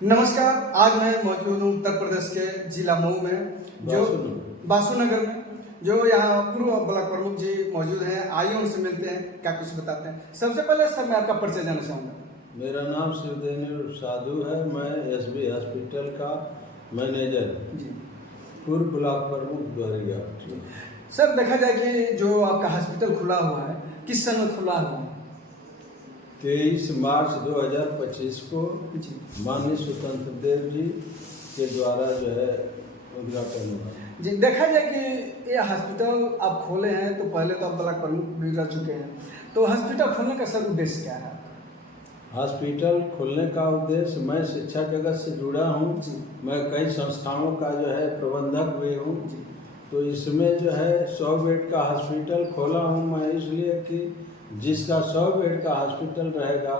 नमस्कार। आज मैं मौजूद हूँ उत्तर प्रदेश के जिला मऊ में, जो बासुनगर में, जो यहाँ पूर्व ब्लॉक प्रमुख जी मौजूद हैं। आइए उनसे मिलते हैं, क्या कुछ बताते हैं। सबसे पहले सर मैं आपका परिचय जानना चाहूँगा। मेरा नाम शिवदेव साधु है। मैं एसबी हॉस्पिटल का मैनेजर जी पूर्व ब्लॉक प्रमुख द्वारिका। सर, देखा जाए कि जो आपका हॉस्पिटल खुला हुआ है, किस समय खुला हुआ है? 23 मार्च 2025 को जी माननीय स्वतंत्र देव जी के द्वारा जो है उद्घाटन हुआ। जी, देखा जाए कि ये हॉस्पिटल आप खोले हैं तो पहले तो आप ब्लॉक प्रमुख भी रह चुके हैं, तो हॉस्पिटल खोलने का सर उद्देश्य क्या है? हॉस्पिटल खोलने का उद्देश्य, मैं शिक्षा जगत से जुड़ा हूँ। जी मैं कई संस्थानों का जो है प्रबंधक भी हूँ। जी तो इसमें जो है 100 बेड का हॉस्पिटल खोला हूँ मैं, इसलिए कि जिसका 100 बेड का हॉस्पिटल रहेगा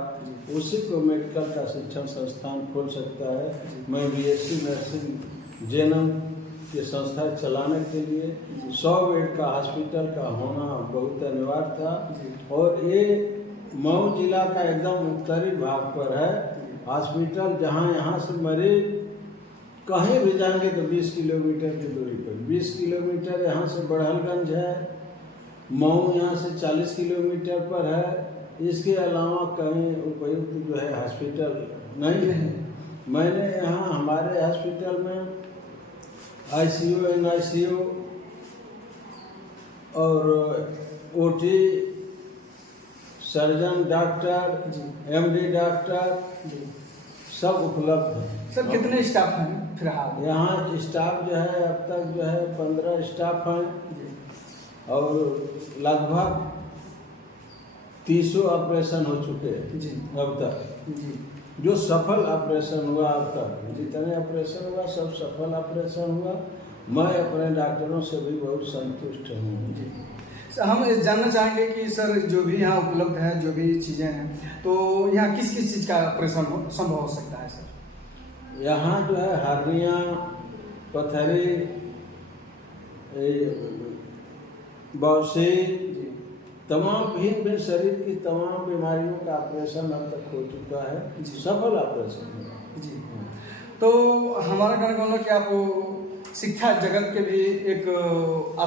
उसी को मेडिकल का शिक्षण संस्थान खोल सकता है। मैं बीएससी नर्सिंग जेएनएम के संस्था चलाने के लिए 100 बेड का हॉस्पिटल का होना बहुत अनिवार्य था। और ये मऊ जिला का एकदम उत्तरी भाग पर है हॉस्पिटल, जहाँ यहाँ से मरीज कहीं भी जाएंगे तो 20 किलोमीटर की दूरी पर। 20 किलोमीटर यहाँ से बड़हलगंज है, मऊ यहाँ से 40 किलोमीटर पर है। इसके अलावा कहीं उपयुक्त जो है हॉस्पिटल नहीं है। मैंने यहाँ हमारे हॉस्पिटल में आईसीयू, एनआईसीयू और OT, surgeon doctor, MD doctor सब उपलब्ध है। सर, कितने स्टाफ हैं फिलहाल? यहाँ स्टाफ जो है अब तक जो है 15 स्टाफ हैं और लगभग 300 ऑपरेशन हो चुके हैं जी अब तक। जी जो सफल ऑपरेशन हुआ अब तक, जितने ऑपरेशन हुआ सब सफल ऑपरेशन हुआ। मैं अपने डॉक्टरों से भी बहुत संतुष्ट हूँ। जी सर, हम जानना चाहेंगे कि सर जो भी यहाँ उपलब्ध है, जो भी चीज़ें हैं, तो यहाँ किस किस चीज़ का ऑपरेशन संभव हो सकता है सर? यहाँ जो है हार्निया, पथरी, बौसी, तमाम भिन्न भिन्न शरीर की तमाम बीमारियों का ऑपरेशन अब तक हो चुका है। सफल ऑपरेशन। जी, तो हमारा कहना मतलब कि आप शिक्षा जगत के भी एक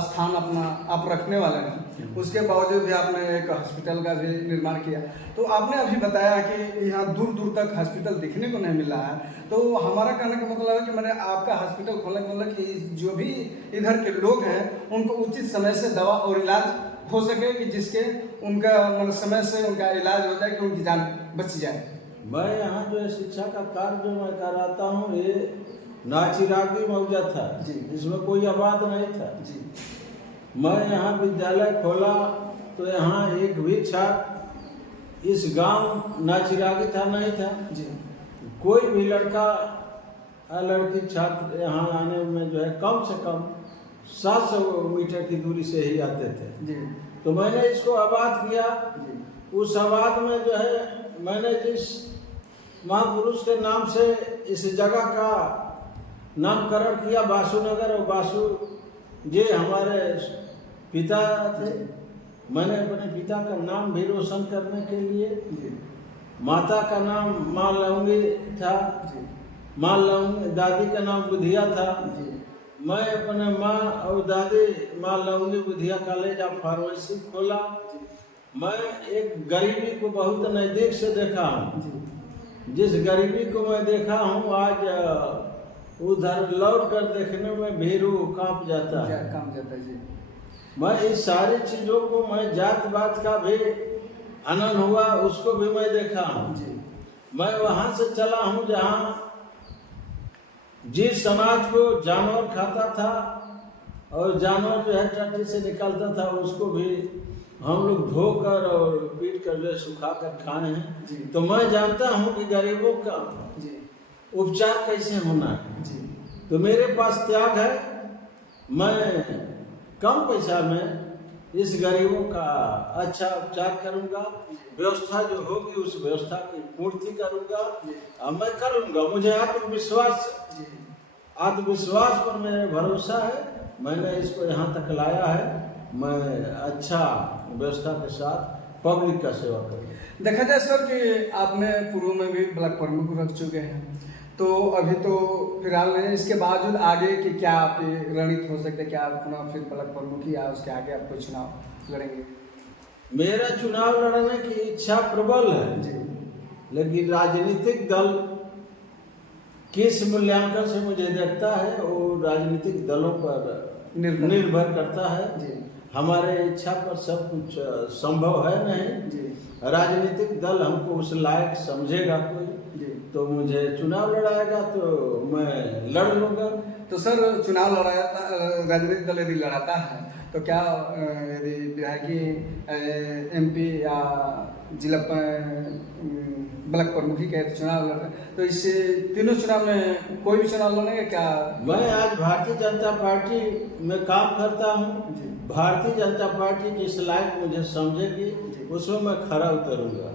स्थान अपना आप रखने वाले हैं, उसके बावजूद भी आपने एक हॉस्पिटल का भी निर्माण किया। तो आपने अभी बताया कि यहाँ दूर दूर तक हॉस्पिटल दिखने को नहीं मिल रहा है, तो हमारा कहने का मतलब है कि मैंने आपका हॉस्पिटल खोलने का मतलब कि जो भी इधर के लोग हैं उनको उचित समय से दवा और इलाज हो सके, कि जिसके उनका मतलब समय से उनका इलाज हो जाए, कि उनकी जान बच जाए। मैं यहाँ जो है शिक्षा का कार्य जो मैं कराता हूँ, ये नाचिरागी मौजा था जी, इसमें कोई आबाद नहीं था जी। मैं यहाँ विद्यालय खोला तो यहाँ एक भी छात्र इस गांव नाचिरागी था नहीं था जी, कोई भी लड़का लड़की छात्र यहाँ आने में जो है कम से कम 700 मीटर की दूरी से ही आते थे जी, तो मैंने इसको आबाद किया। जी। उस आबाद में जो है मैंने जिस महापुरुष के नाम से इस जगह का नामकरण किया बासुनगर, और बासु जी हमारे पिता थे। मैंने अपने पिता का नाम भी रोशन करने के लिए, माता का नाम माँ लौंगी था, माँ लौंगी, दादी का नाम बुधिया था। मैं अपने माँ और दादी माँ Laungi Budhiya college of pharmacy खोला। मैं एक गरीबी को बहुत नज़दीक से देखा हूँ। जिस गरीबी को मैं देखा हूँ आज उधर लौट कर देखने में भी रूह कांप जाता है। जी। मैं इस सारी चीज़ों को, मैं जात पात का भी आनंद हुआ उसको भी मैं देखा हूँ जी। मैं वहाँ से चला हूँ जहाँ जिस समाज को जानवर खाता था और जानवर जो है टट्टी से निकलता था उसको भी हम लोग धोकर और पीट कर जो सुखा कर खाए हैं। तो मैं जानता हूँ कि गरीबों का उपचार कैसे होना है। तो मेरे पास त्याग है। मैं कम पैसा में इस गरीबों का अच्छा उपचार करूंगा। व्यवस्था जो होगी उस व्यवस्था की पूर्ति करूंगा और मैं करूंगा। मुझे आत्मविश्वास पर मेरा भरोसा है। मैंने इसको यहाँ तक लाया है। मैं अच्छा व्यवस्था के साथ पब्लिक का सेवा करूँ। देखा जाए सर कि आपने पूर्व में भी ब्लॉक प्रमुख रख चुके हैं, तो अभी तो फिलहाल नहीं, इसके बावजूद आगे की क्या आपकी रणनीति हो सकती है? क्या आप पुनः फिर ब्लॉक प्रमुख या उसके आगे आप कोई चुनाव लड़ेंगे? मेरा चुनाव लड़ने की इच्छा प्रबल है जी लेकिन राजनीतिक दल किस मूल्यांकन से मुझे देखता है वो राजनीतिक दलों पर निर्भर करता है जी हमारे इच्छा पर सब कुछ संभव है नहीं जी राजनीतिक दल हमको उस लायक समझेगा कोई जी। तो मुझे चुनाव लड़ाएगा तो मैं लड़ लूँगा। तो सर चुनाव लड़ाया राजनीतिक दल यदि लड़ाता है तो क्या यदि विधायकी MP या जिला ब्लॉक प्रमुखी के चुनाव लड़ रहे हैं तो इससे तीनों चुनाव में कोई भी चुनाव लड़ेंगे क्या? मैं आज भारतीय जनता पार्टी में काम करता हूँ जी। भारतीय जनता पार्टी जिस लायक मुझे समझेगी उसमें मैं खरा उतरूंगा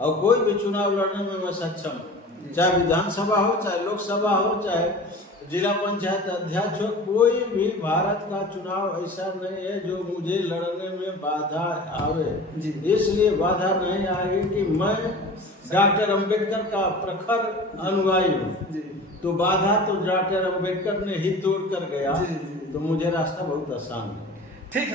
और कोई भी चुनाव लड़ने में मैं सक्षम हूँ चाहे विधानसभा हो चाहे लोकसभा हो चाहे जिला पंचायत अध्यक्ष हो कोई भी भारत का चुनाव ऐसा नहीं है जो मुझे लड़ने में बाधा आवे। इसलिए बाधा नहीं आएगी कि मैं डॉक्टर अंबेडकर का प्रखर अनुयायी हूँ तो बाधा तो डॉक्टर अंबेडकर ने ही तोड़ कर गया तो मुझे रास्ता बहुत आसान है। ठीक है।